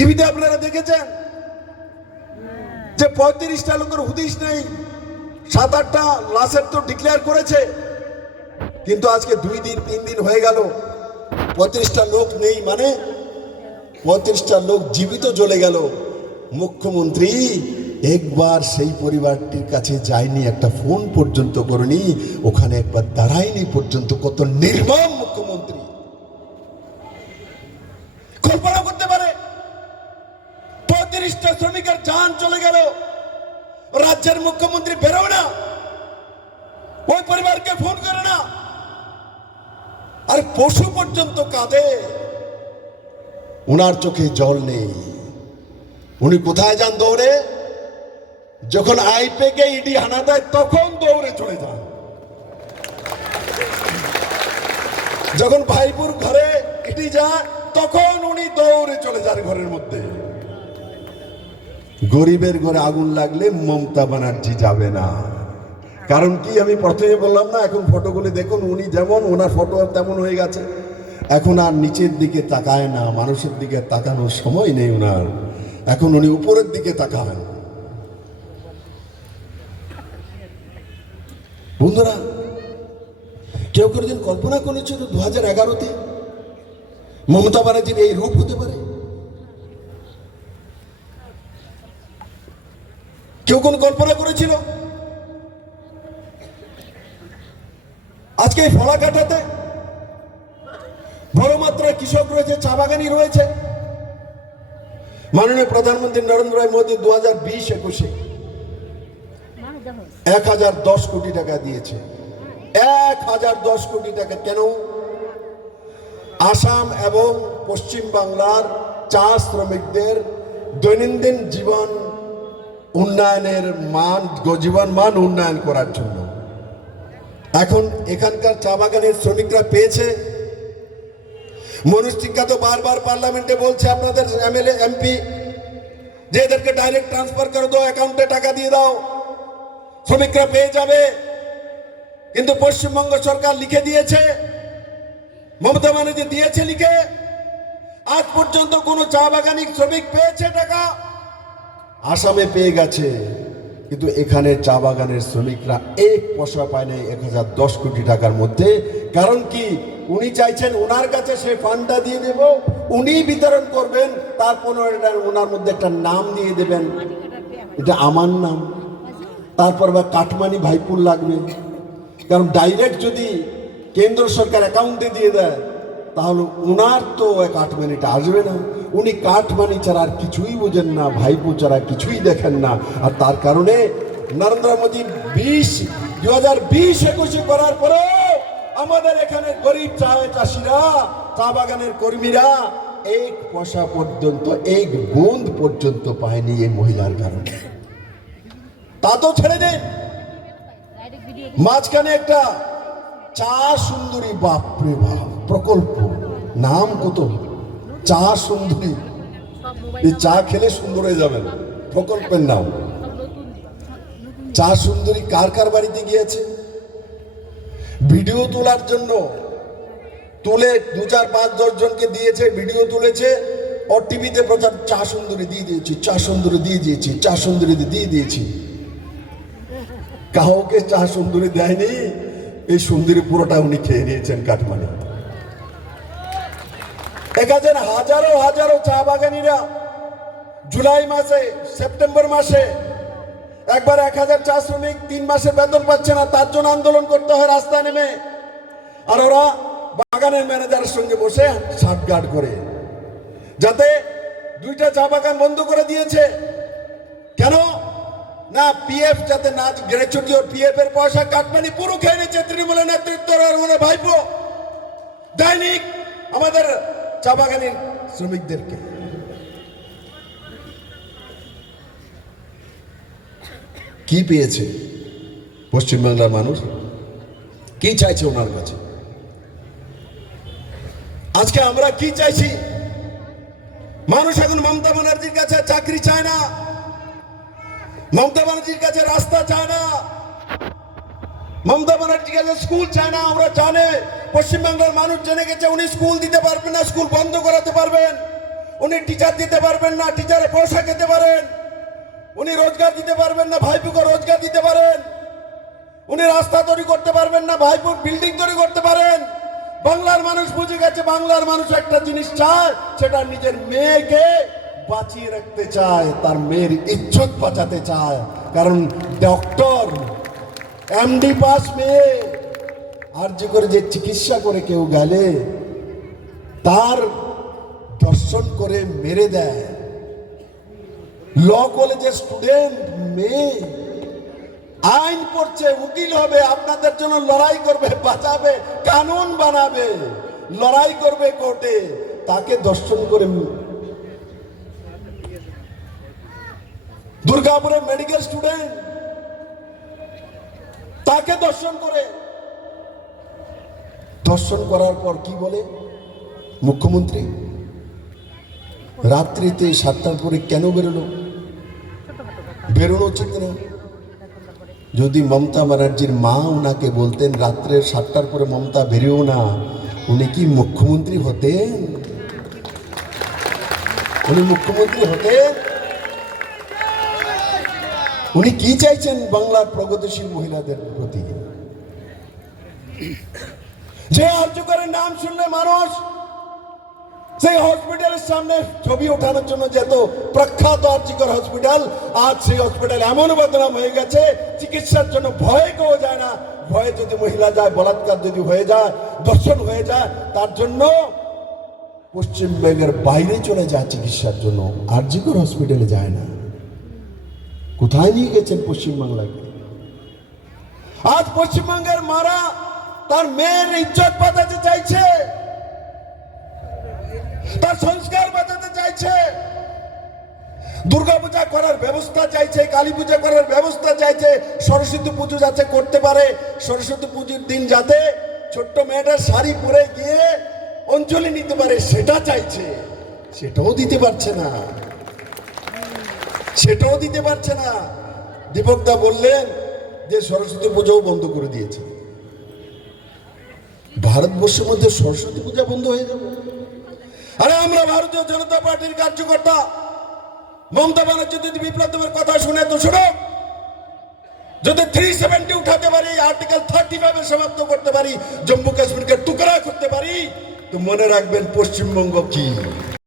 টিভিতে আপনারা দেখেছেন? যে পঁয়ত্রিশটা লোকের হুদিস নেই সাত আটটা লাশের তো ডিক্লেয়ার করেছে। কিন্তু আজকে দুই দিন, তিন দিন হয়ে গেল, পঁয়ত্রিশটা লোক নেই মানে পঁয়ত্রিশটা লোক জীবিত জ্বলে গেল। মুখ্যমন্ত্রী, একবার সেই পরিবারটির কাছে যায়নি, একটা ফোন পর্যন্ত করেনি, ওখানে একবার দাঁড়ায়নি পর্যন্ত, কত নির্মম মুখ্যমন্ত্রী কল্পনা করতে পারে পঁয়ত্রিশটা শ্রমিকের যান চলে গেল। রাজ্যের মুখ্যমন্ত্রী বেরো না। ওই পরিবারকে ফোন করে না। আর পশু পর্যন্ত কাঁদে। ওনার চোখে জল নেই। উনি কোথায় যান দৌড়ে? যখন আইপেকে ইডি হানা দেয়, তখন দৌড়ে চলে যান। যখন ভাইপুর ঘরে ইডি যায়, তখন উনি দৌড়ে চলে যান ঘরের মধ্যে। গরিবের ঘরে আগুন লাগলে মমতা ব্যানার্জি যাবে না। কারণ কি? আমি প্রথমে বললাম না, এখন ফটোগুলি দেখুন, উনি যেমন, ওনার ফটো তেমন হয়ে গেছে। এখন আর নিচের দিকে তাকায় না, মানুষের দিকে তাকানোর সময় নেই ওনার। এখন উনি উপরের দিকে তাকান বন্ধুরা, কেউ কোনোদিন কল্পনা করেছিল দু হাজার এগারোতে মমতা ব্যানার্জির এই রূপ হতে পারে? কেউ কোন কল্পনা করেছিল? আজকে এই ফলাকাটাতে বড় মাত্রায় কৃষক রয়েছে চা বাগানি রয়েছে, মাননীয় প্রধানমন্ত্রী নরেন্দ্র মোদী দু হাজার বিশ একুশে এক হাজার দশ কোটি টাকা দিয়েছে। এক হাজার দশ কোটি টাকা কেন? আসাম এবং পশ্চিম বাংলার চা শ্রমিকদের দৈনন্দিন জীবন উন্নয়নের মান জীবন মান উন্নয়ন করার জন্য। এখন এখানকার চা বাগানের শ্রমিকরা পেয়েছে। মনোজ টিক্কা তো বারবার পার্লামেন্টে বলছে, আপনাদের এমএলএ, এমপি, যে এদেরকে ডাইরেক্ট ট্রান্সফার করে দাও অ্যাকাউন্টে টাকা দিয়ে দাও। শ্রমিকরা পেয়ে যাবে। কিন্তু পশ্চিমবঙ্গ সরকার লিখে দিয়েছে। মমতা ব্যানার্জি দিয়েছে লিখে। আজ পর্যন্ত কোনো চা বাগানি শ্রমিক পেয়েছে টাকা। আসামে পেয়ে গেছে। কিন্তু এখানে চা বাগানের শ্রমিকরা এক পয়সা পায় নাই, এক হাজার দশ কোটি টাকার মধ্যে। কারণ কি? উনি চাইছেন ওনার কাছে সেই ফান্ডটা দিয়ে দেব, উনি বিতরণ করবেন তারপর ওনার মধ্যে একটা নাম দিয়ে দেবেন। এটা আমার নাম। তারপর বা কাটমানি ভাইপুর লাগবে। কারণ ডাইরেক্ট যদি কেন্দ্র সরকার অ্যাকাউন্টে দিয়ে দেয় তাহলে ওনার তো কাটমানিটা আসবে না। উনি কাটমানি ছাড়া আর কিছুই বোঝেন না, ভাইপো ছাড়া কিছুই দেখেন না। আর তার কারণে নরেন্দ্র মোদী বিশ দু হাজার বিশ একুশে করার পরে আমাদের এখানে গরিব চা চাষিরা, চা বাগানের কর্মীরা এক পয়সা পর্যন্ত, এক বোন্ধ পর্যন্ত পায়নি এই মহিলার কারণে। তা তো ছেড়ে দেন। মাঝখানে একটা চা সুন্দরী বাপরে বাপ প্রকল্প নাম কত? চা সুন্দরী এই চা খেলে সুন্দর হয়ে যাবেন। প্রকল্পের নাম। চা সুন্দরী কার কার বাড়িতে গিয়েছে? ভিডিও তোলার জন্য তুলে দু চার পাঁচ দশ জনকে দিয়েছে, ভিডিও তুলেছে ওর টিভিতে প্রচার। চা সুন্দরী দিয়ে দিয়েছি, চা সুন্দরী দিয়ে দিয়েছি, চা সুন্দরী দিয়ে দিয়েছি। কাউকে চা সুন্দরী দেয়নি। এই সুন্দরী পুরোটা উনি খেয়ে নিয়েছেন কাঠমানি একাছেন হাজারো হাজারো চা বাগানিরা জুলাই মাসে, সেপ্টেম্বর মাসে একবার এক হাজার চা শ্রমিক তিন মাসে বেতন পাচ্ছে না, তার জন্য আন্দোলন করতে হয় রাস্তা নেমে। আর ওরা বাগানের ম্যানেজারের সঙ্গে বসে সাটগার্ড করে। যাতে দুইটা চা বাগান বন্ধ করে দিয়েছে। কেন? না, পিএফ যাতে না গ্রেচুটি ও পিএফ এর পয়সা কাটমানি পুরো খেয়ে নিচ্ছে তৃণমূলের নেতৃত্ব ভাইপো। দৈনিক আমাদের চা বাগানের শ্রমিকদেরকে। কি পেয়েছে পশ্চিমবাংলার মানুষ? কি চাইছে ওনার কাছে? আজকে আমরা কি চাইছি? মানুষ এখন মমতা ব্যানার্জির কাছে চাকরি চায় না। মমতা ব্যানার্জির কাছে রাস্তা চায় না। মমতা ব্যানার্জির কাছে স্কুল চায় না আমরা জানে। পশ্চিমবাংলার মানুষ জেনে গেছে, উনি স্কুল দিতে পারবেন না, স্কুল বন্ধ করাতে পারবেন। উনি টিচার দিতে পারবেন না টিচারে পয়সা খেতে পারেন। উনি রোজগার দিতে পারবেন না, ভাইপুকে রোজগার দিতে পারেন। উনি রাস্তা তৈরি করতে পারবেন না, ভাইপুর বিল্ডিং তৈরি করতে পারেন। বাংলার মানুষ বুঝে গেছে, বাংলার মানুষ একটা জিনিস চায়, সেটা নিজের মেয়েকে বাঁচিয়ে রাখতে চায়, তার মেয়ের ইজ্জত বাঁচাতে চায়। কারণ ডক্টর এমডি পাস মেয়ে আর যে করে যে চিকিৎসা করে কেউ গেলে, তার দর্শন করে মেরে দেয়। ল কলেজের স্টুডেন্ট মেয়ে, আইন পড়ছে, উকিল হবে, আপনাদের জন্য লড়াই করবে, বাঁচাবে, কানুন বানাবে, লড়াই করবে কোর্টে, তাকে দর্শন করে দুর্গাপুরের মেডিকেল স্টুডেন্ট তাকে দর্শন করে। দর্শন করার পর কি বলে? মুখ্যমন্ত্রী, রাত্রিতে সাতটার পরে কেন বেরোলো? বেরোনো উচিত না যদি মমতা ব্যানার্জির মা ওনাকে বলতেন রাত্রের সাতটার পরে মমতা বেরিয়েও না, উনি কি মুখ্যমন্ত্রী হতেন? উনি মুখ্যমন্ত্রী হতেন? উনি কি চাইছেন বাংলার প্রগতিশীল মহিলাদের প্রতি? যে আর্যকরের নাম শুনলে মানুষ, সেই হসপিটালের সামনে ছবি ওঠানোর জন্য যেত প্রখ্যাত আর্যিকর হসপিটাল, আজ সেই হসপিটাল এমন বদনাম হয়ে গেছে, চিকিৎসার জন্য ভয়ে কেউ যায় না। ভয়ে যদি মহিলা যায়, বলাৎকার যদি হয়ে যায়, দর্শন হয়ে যায়, তার জন্য পশ্চিমবঙ্গের বাইরে চলে যায় চিকিৎসার জন্য। আর্যিকর হসপিটালে যায় না। কোথায় নিয়ে গেছেন পশ্চিমবাংলাকে আজ পশ্চিমবঙ্গের মারা তার মেয়ের ইজ্জত বাঁচাতে চাইছে। তার সংস্কার বাঁচাতে চাইছে। দুর্গাপূজা করার ব্যবস্থা চাইছে, কালী পূজা করার ব্যবস্থা চাইছে। সরস্বতী পুজো যাতে করতে পারে, সরস্বতী পুজোর দিন যাতে ছোট্ট মেয়েটা শাড়ি পরে গিয়ে অঞ্জলি নিতে পারে, সেটা চাইছে। সেটাও দিতে পারছে না। সেটাও দিতে পারছে না। দীপকদা বললেন যে সরস্বতী পুজোও বন্ধ করে দিয়েছে। ভারতবর্ষের মধ্যে সরস্বতী পূজা বন্ধ হয়ে যাবে। আরে আমরা ভারতীয় জনতা পার্টির কার্যকর্তা মমতা ব্যানার্জি যদি বিপ্লব দেবের কথা শুনে তো শুনো, যদি থ্রি সেভেন্টি উঠাতে পারি আর্টিকেল থার্টি ফাইভে সমাপ্ত করতে পারি, জম্মু কাশ্মীরকে টুকরা করতে পারি, তো মনে রাখবেন পশ্চিমবঙ্গ কি?